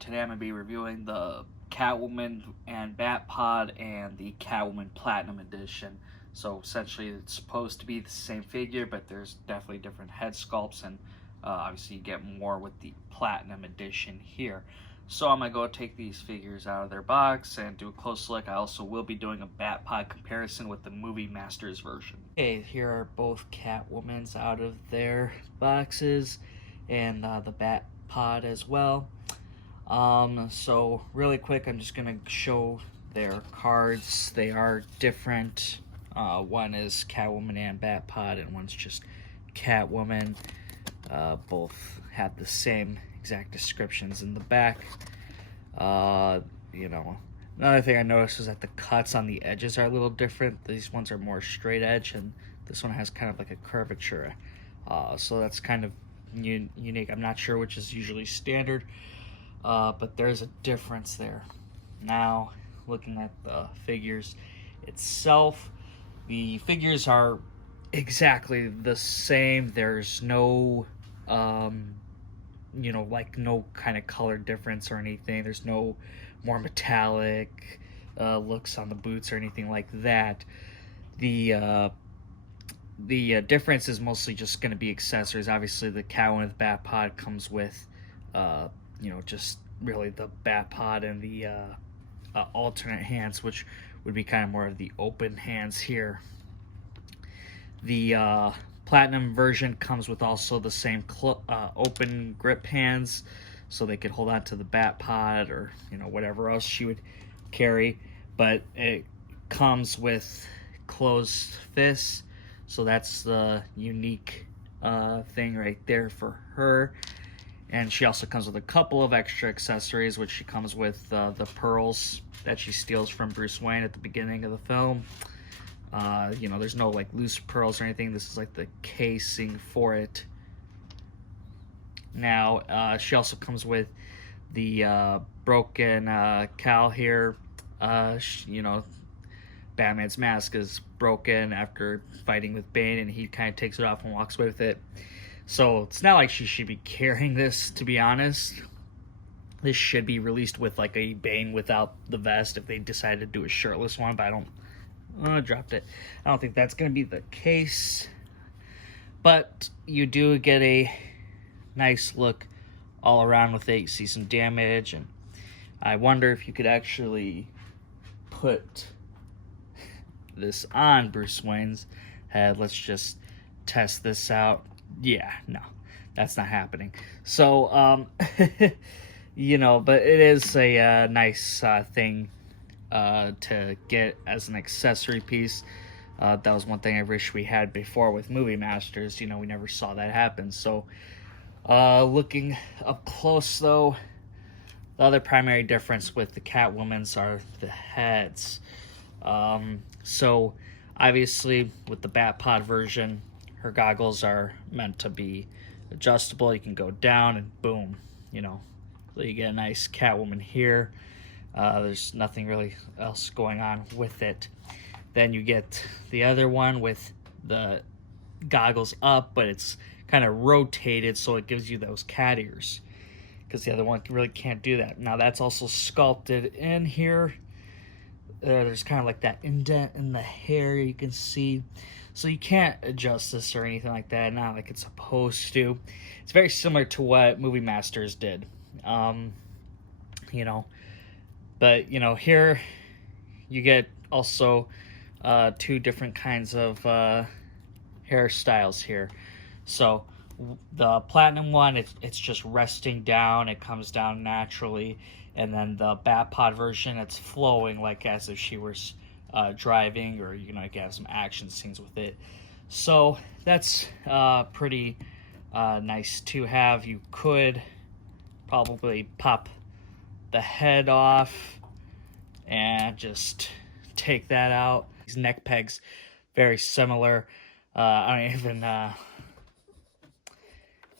Today I'm going to be reviewing the Catwoman and Batpod and the Catwoman Platinum Edition. So essentially it's supposed to be the same figure, but there's definitely different head sculpts, and obviously you get more with the Platinum Edition here. So I'm going to go take these figures out of their box and do a close look. I also will be doing a Batpod comparison with the Movie Masters version. Okay, here are both Catwomans out of their boxes, and the Batpod as well. So really quick, I'm just gonna show their cards. They are different. One is Catwoman and Batpod, and one's just Catwoman. Both have the same exact descriptions in the back. Another thing I noticed is that the cuts on the edges are a little different. These ones are more straight edge, and this one has kind of like a curvature. So that's kind of unique. I'm not sure which is usually standard. But there's a difference there. Now, looking at the figures itself, the figures are exactly the same. There's no, no kind of color difference or anything. There's no more metallic looks on the boots or anything like that. The difference is mostly just going to be accessories. Obviously, the Catwoman with Batpod comes with just really the Batpod and the alternate hands, which would be kind of more of the open hands here. The Platinum version comes with also the same open grip hands, so they could hold on to the Batpod or whatever else she would carry, but it comes with closed fists, so that's the unique thing right there for her. And she also comes with a couple of extra accessories, which she comes with the pearls that she steals from Bruce Wayne at the beginning of the film. There's no like loose pearls or anything. This is like the casing for it. Now, she also comes with the broken cowl here. Batman's mask is broken after fighting with Bane, and he kind of takes it off and walks away with it. So it's not like she should be carrying this, to be honest. This should be released with like a Bane without the vest if they decided to do a shirtless one, but I dropped it. I don't think that's going to be the case. But you do get a nice look all around with it. You see some damage, and I wonder if you could actually put this on Bruce Wayne's head. Let's just test this out. Yeah, no, that's not happening. So, but it is a nice thing to get as an accessory piece. That was one thing I wish we had before with Movie Masters. We never saw that happen. So, looking up close, though, the other primary difference with the Catwomans are the heads. So, obviously, with the Batpod version, her goggles are meant to be adjustable. You can go down and boom, So you get a nice Catwoman here. There's nothing really else going on with it. Then you get the other one with the goggles up, but it's kind of rotated, so it gives you those cat ears, because the other one really can't do that. Now that's also sculpted in here. There's kind of like that indent in the hair you can see. So you can't adjust this or anything like that, not like it's supposed to. It's very similar to what Movie Masters did. But, here you get also two different kinds of hairstyles here. So the Platinum one, it's just resting down. It comes down naturally. And then the Batpod version, it's flowing like as if she was driving, or you can have some action scenes with it. So that's pretty nice to have. You could probably pop the head off and just take that out. These neck pegs, very similar. I don't even have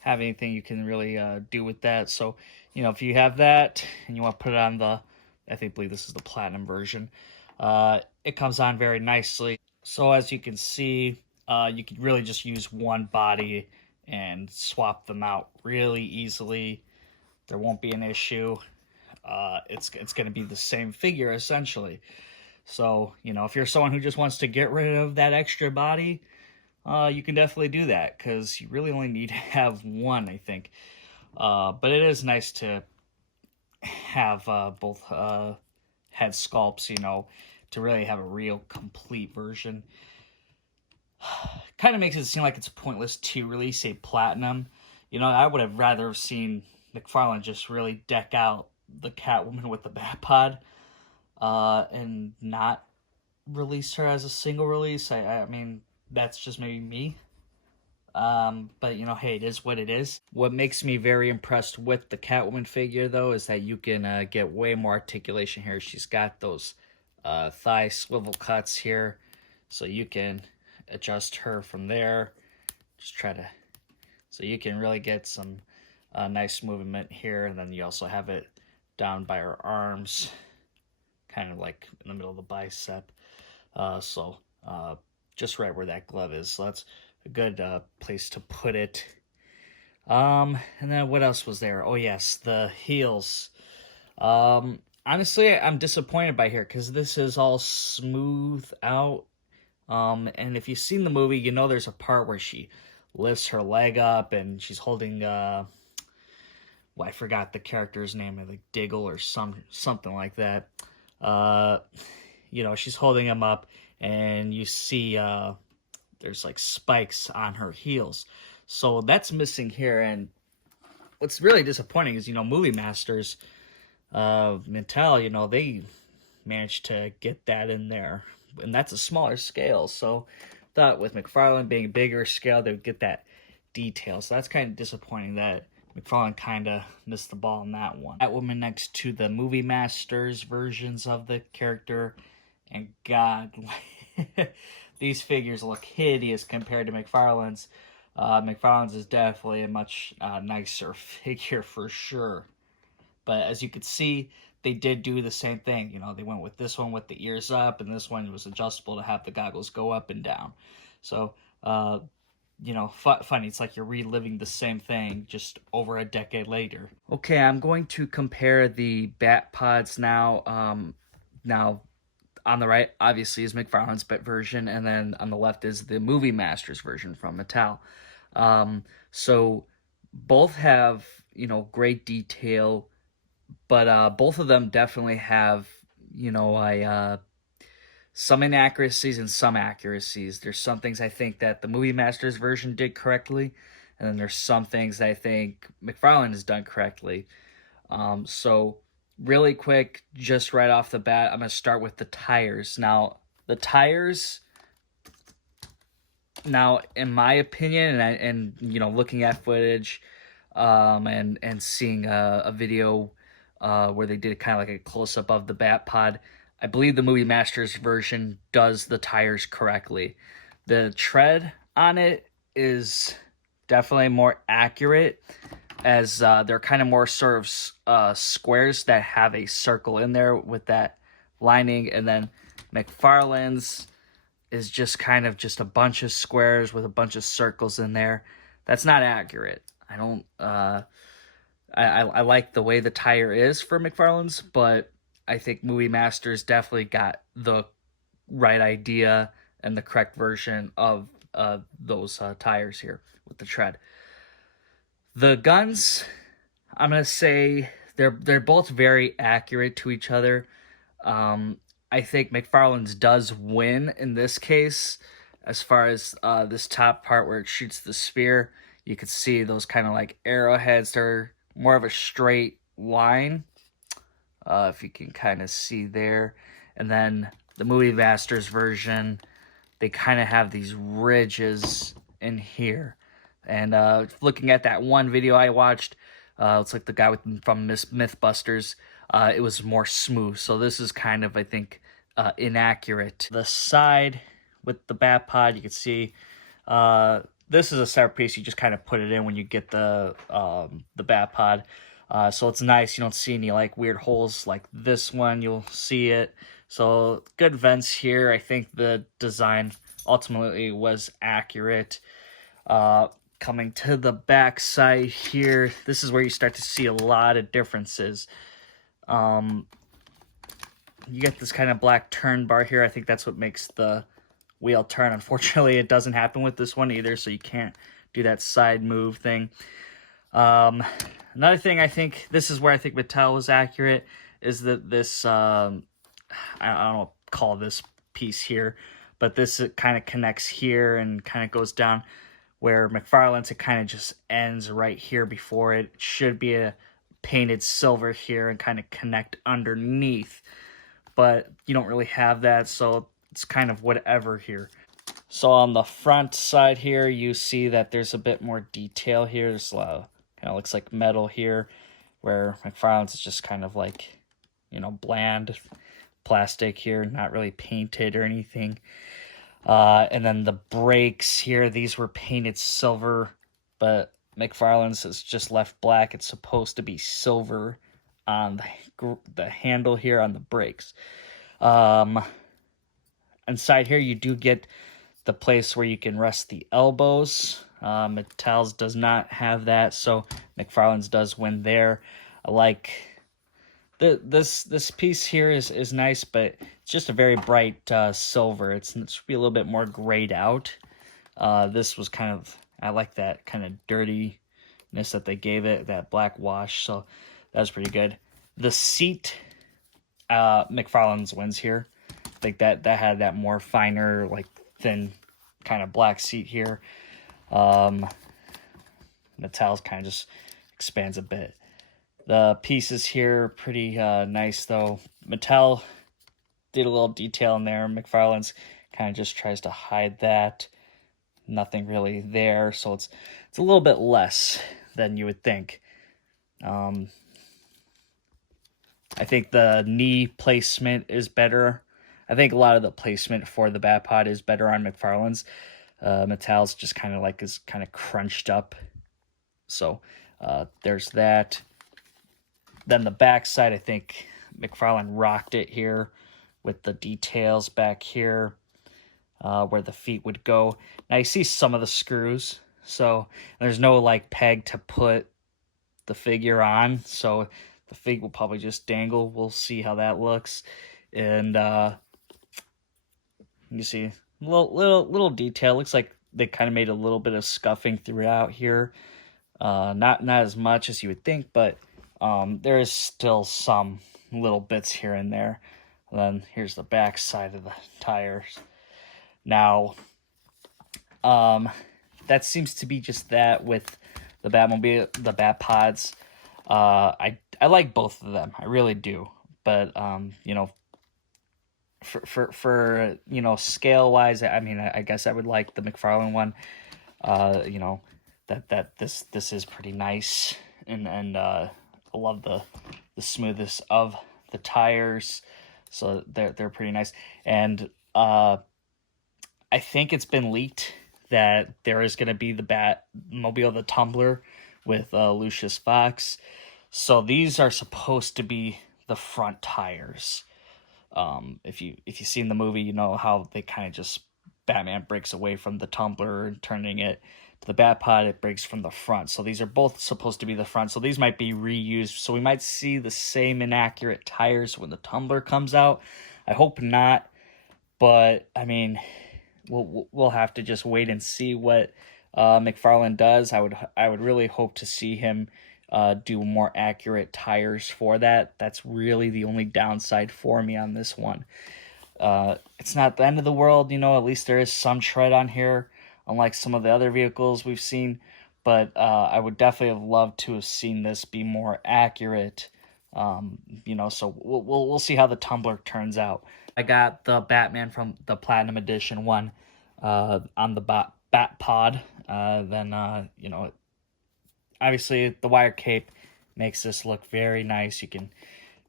anything you can really do with that. So if you have that and you want to put it on I believe this is the Platinum version, it comes on very nicely. So as you can see, you could really just use one body and swap them out really easily. There won't be an issue. it's going to be the same figure essentially. So, if you're someone who just wants to get rid of that extra body, you can definitely do that, because you really only need to have one, I think. But it is nice to have both head sculpts, to really have a real complete version. Kind of makes it seem like it's pointless to release a platinum. I would have rather seen McFarlane just really deck out the Catwoman with the Batpod, and not release her as a single release. I mean, that's just maybe me. But hey, it is what it is. What makes me very impressed with the Catwoman figure, though, is that you can get way more articulation here. She's got those thigh swivel cuts here, so you can adjust her from there. So you can really get some nice movement here, and then you also have it down by her arms, kind of like in the middle of the bicep. Just right where that glove is. So that's a good place to put it. And then what else was there? Oh yes, the heels. Honestly, I'm disappointed by here, because this is all smooth out. And if you've seen the movie, there's a part where she lifts her leg up and she's holding I forgot the character's name, like Diggle or something like that. She's holding him up, and you see there's like spikes on her heels. So that's missing here. And what's really disappointing is, Movie Masters, Mattel, they managed to get that in there. And that's a smaller scale. So I thought with McFarlane being a bigger scale, they would get that detail. So that's kind of disappointing that McFarlane kind of missed the ball on that one. Catwoman next to the Movie Masters versions of the character. And God, these figures look hideous compared to McFarlane's. McFarlane's is definitely a much nicer figure for sure. But as you could see, they did do the same thing. They went with this one with the ears up, and this one was adjustable to have the goggles go up and down. So, funny. It's like you're reliving the same thing just over a decade later. Okay, I'm going to compare the Batpods now. Now, on the right, obviously, is McFarlane's version, and then on the left is the Movie Masters version from Mattel. So both have, great detail, but both of them definitely have, some inaccuracies and some accuracies. There's some things I think that the Movie Masters version did correctly, and then there's some things that I think McFarlane has done correctly. So really quick, just right off the bat, I'm going to start with the tires. Now, the tires, in my opinion, and looking at footage, and seeing a video where they did kind of like a close-up of the Batpod, I believe the Movie Masters version does the tires correctly. The tread on it is definitely more accurate, as they're kind of more sort of squares that have a circle in there with that lining, and then McFarlane's is just kind of just a bunch of squares with a bunch of circles in there. That's not accurate. I don't. I like the way the tire is for McFarlane's, but I think Movie Masters definitely got the right idea and the correct version of those tires here with the tread. The guns, I'm gonna say they're both very accurate to each other. I think McFarlane's does win in this case, as far as this top part where it shoots the spear. You could see those kind of like arrowheads. They're more of a straight line, if you can kind of see there. And then the Movie Masters version, they kind of have these ridges in here. And looking at that one video I watched, it's like the guy from Mythbusters, it was more smooth. So this is kind of, I think, inaccurate. The side with the Batpod, you can see this is a separate piece. You just kind of put it in when you get the Batpod. So it's nice. You don't see any like weird holes like this one. You'll see it. So good vents here. I think the design ultimately was accurate. Coming to the back side here, this is where you start to see a lot of differences. You get this kind of black turn bar here. I think that's what makes the wheel turn. Unfortunately, it doesn't happen with this one either, so you can't do that side move thing. Another thing, I think this is where I think Mattel was accurate, is that this, I don't know, call this piece here, but this kind of connects here and kind of goes down, where McFarlane's it kind of just ends right here before it. It should be a painted silver here and kind of connect underneath, but you don't really have that, so it's kind of whatever here. So on the front side here, you see that there's a bit more detail here. There's a lot of, kind of looks like metal here, where McFarlane's is just kind of like, you know, bland plastic here, not really painted or anything. And then the brakes here, these were painted silver, but McFarlane's is just left black. It's supposed to be silver on the handle here on the brakes. Inside here, you do get the place where you can rest the elbows. Mattel's does not have that, so McFarlane's does win there. I like this piece here is nice, but it's just a very bright silver. It should be a little bit more grayed out. This was kind of, I like that kind of dirtiness that they gave it, that black wash, so that was pretty good. The seat, McFarlane's wins here. I think that had that more finer, like thin kind of black seat here. Mattel's kind of just expands a bit. The pieces here pretty nice though. Mattel did a little detail in there. McFarlane's kind of just tries to hide that. Nothing really there, so it's a little bit less than you would think. I think the knee placement is better. I think a lot of the placement for the Batpod is better on McFarlane's. Mattel's just kind of like is kind of crunched up. So there's that. Then the back side, I think McFarlane rocked it here with the details back here where the feet would go. Now you see some of the screws, so there's no like peg to put the figure on, so the fig will probably just dangle. We'll see how that looks. And you see little detail. Looks like they kind of made a little bit of scuffing throughout here. Not as much as you would think, but there is still some little bits here and there. And then here's the back side of the tires. Now, that seems to be just that with the Batmobile, the Batpods. I like both of them. I really do. But you know, for you know, scale wise, I mean, I guess I would like the McFarlane one. You know, that this is pretty nice, and I love the smoothness of the tires, so they're pretty nice. And I think it's been leaked that there is going to be the Batmobile, the Tumbler, with Lucius Fox. So these are supposed to be the front tires. If you seen the movie, you know how they kind of just, Batman breaks away from the Tumbler and turning it to the Batpod, it breaks from the front. So these are both supposed to be the front. So these might be reused. So we might see the same inaccurate tires when the Tumbler comes out. I hope not, but I mean, we'll have to just wait and see what McFarlane does. I would really hope to see him do more accurate tires for that. That's really the only downside for me on this one. It's not the end of the world, you know, at least there is some tread on here, unlike some of the other vehicles we've seen, but I would definitely have loved to have seen this be more accurate, you know, so we'll see how the Tumbler turns out. I got the Batman from the Platinum Edition one on the Batpod, then, you know, obviously the wire cape makes this look very nice. You can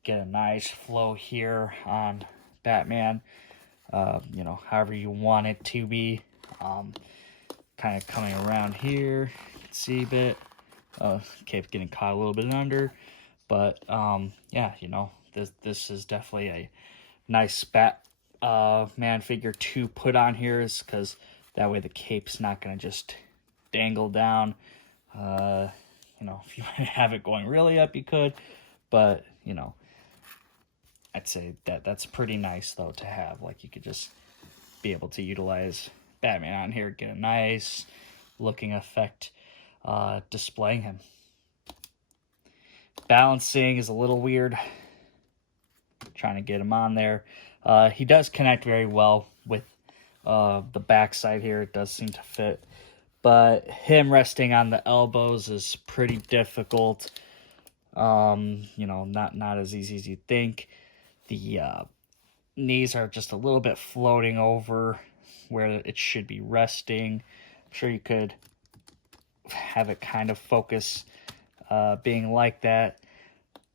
get a nice flow here on Batman, you know, however you want it to be. Kind of coming around here, you can see a bit. Cape getting caught a little bit under, but yeah, you know, this is definitely a nice Batman figure to put on here, is because that way the cape's not going to just dangle down. You know, if you have it going really up, you could, but you know, I'd say that's pretty nice though to have. Like you could just be able to utilize Batman on here, get a nice looking effect displaying him. Balancing is a little weird. Trying to get him on there. He does connect very well with the backside here. It does seem to fit. But him resting on the elbows is pretty difficult. You know, not as easy as you think. The knees are just a little bit floating over where it should be resting. I'm sure you could have it kind of focus being like that.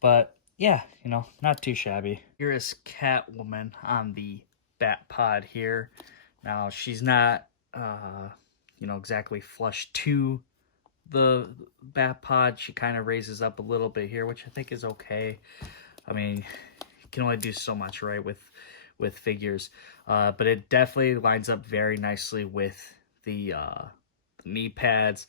But yeah, you know, not too shabby. Here is Catwoman on the Batpod here. Now, she's not, you know, exactly flush to the Batpod. She kind of raises up a little bit here, which I think is okay. I mean, you can only do so much, right, with figures. But it definitely lines up very nicely with the knee pads.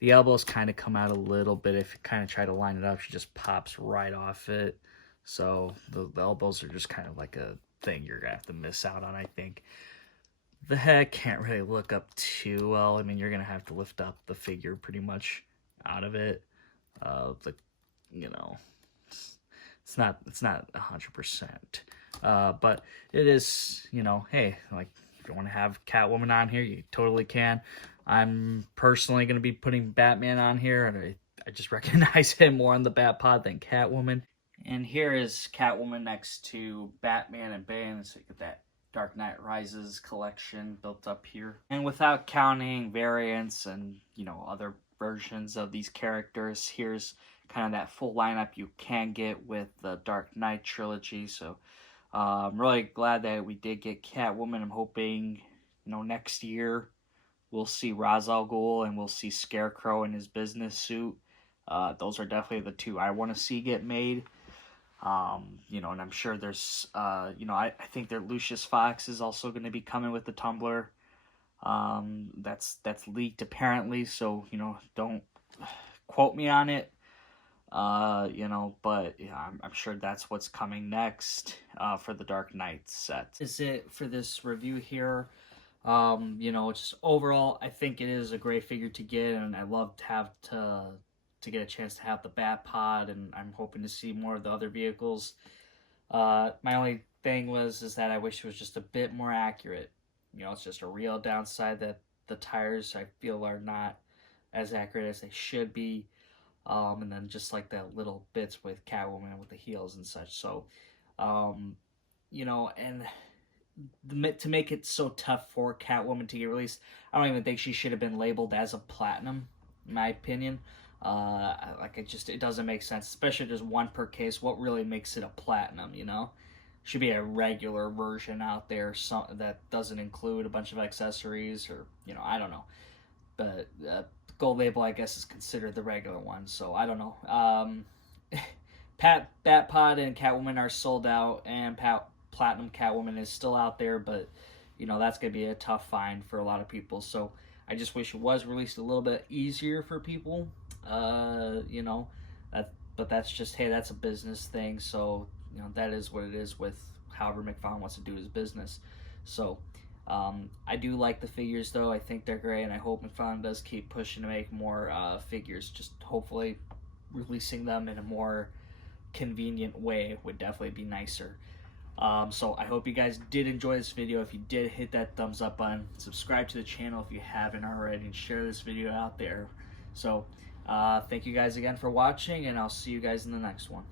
The elbows kind of come out a little bit. If you kind of try to line it up, she just pops right off it. So the elbows are just kind of like a thing you're going to have to miss out on, I think. The head can't really look up too well. I mean, you're going to have to lift up the figure pretty much out of it. You know, it's not 100%. But it is, you know, hey, like if you want to have Catwoman on here, you totally can. I'm personally going to be putting Batman on here, and I just recognize him more on the Batpod than Catwoman. And here is Catwoman next to Batman and Bane, so you get that Dark Knight Rises collection built up here. And without counting variants and, you know, other versions of these characters, here's kind of that full lineup you can get with the Dark Knight trilogy. So I'm really glad that we did get Catwoman. I'm hoping, you know, next year we'll see Ra's al Ghul and we'll see Scarecrow in his business suit. Those are definitely the two I want to see get made. You know, and I'm sure there's, you know, I think that Lucius Fox is also going to be coming with the Tumblr. That's leaked apparently, so, you know, don't quote me on it. You know, but yeah, I'm sure that's what's coming next, for the Dark Knight set. Is it for this review here. You know, just overall, I think it is a great figure to get, and I love to have to get a chance to have the Batpod, and I'm hoping to see more of the other vehicles. My only thing is that I wish it was just a bit more accurate. You know, it's just a real downside that the tires, I feel, are not as accurate as they should be. And then just like that little bits with Catwoman with the heels and such. So, you know, and to make it so tough for Catwoman to get released, I don't even think she should have been labeled as a platinum, in my opinion. Like it doesn't make sense, especially just one per case. What really makes it a platinum, you know? Should be a regular version out there, that doesn't include a bunch of accessories, or, you know, I don't know. But gold label, I guess, is considered the regular one, so I don't know. Batpod and Catwoman are sold out, and Platinum Catwoman is still out there, but, you know, that's going to be a tough find for a lot of people, so I just wish it was released a little bit easier for people, you know, but that's just, hey, that's a business thing, so, you know, that is what it is with however McFarlane wants to do his business. So, I do like the figures, though. I think they're great, and I hope McFarlane does keep pushing to make more figures. Just hopefully releasing them in a more convenient way would definitely be nicer. So I hope you guys did enjoy this video. If you did, hit that thumbs up button. Subscribe to the channel if you haven't already, and share this video out there. So thank you guys again for watching, and I'll see you guys in the next one.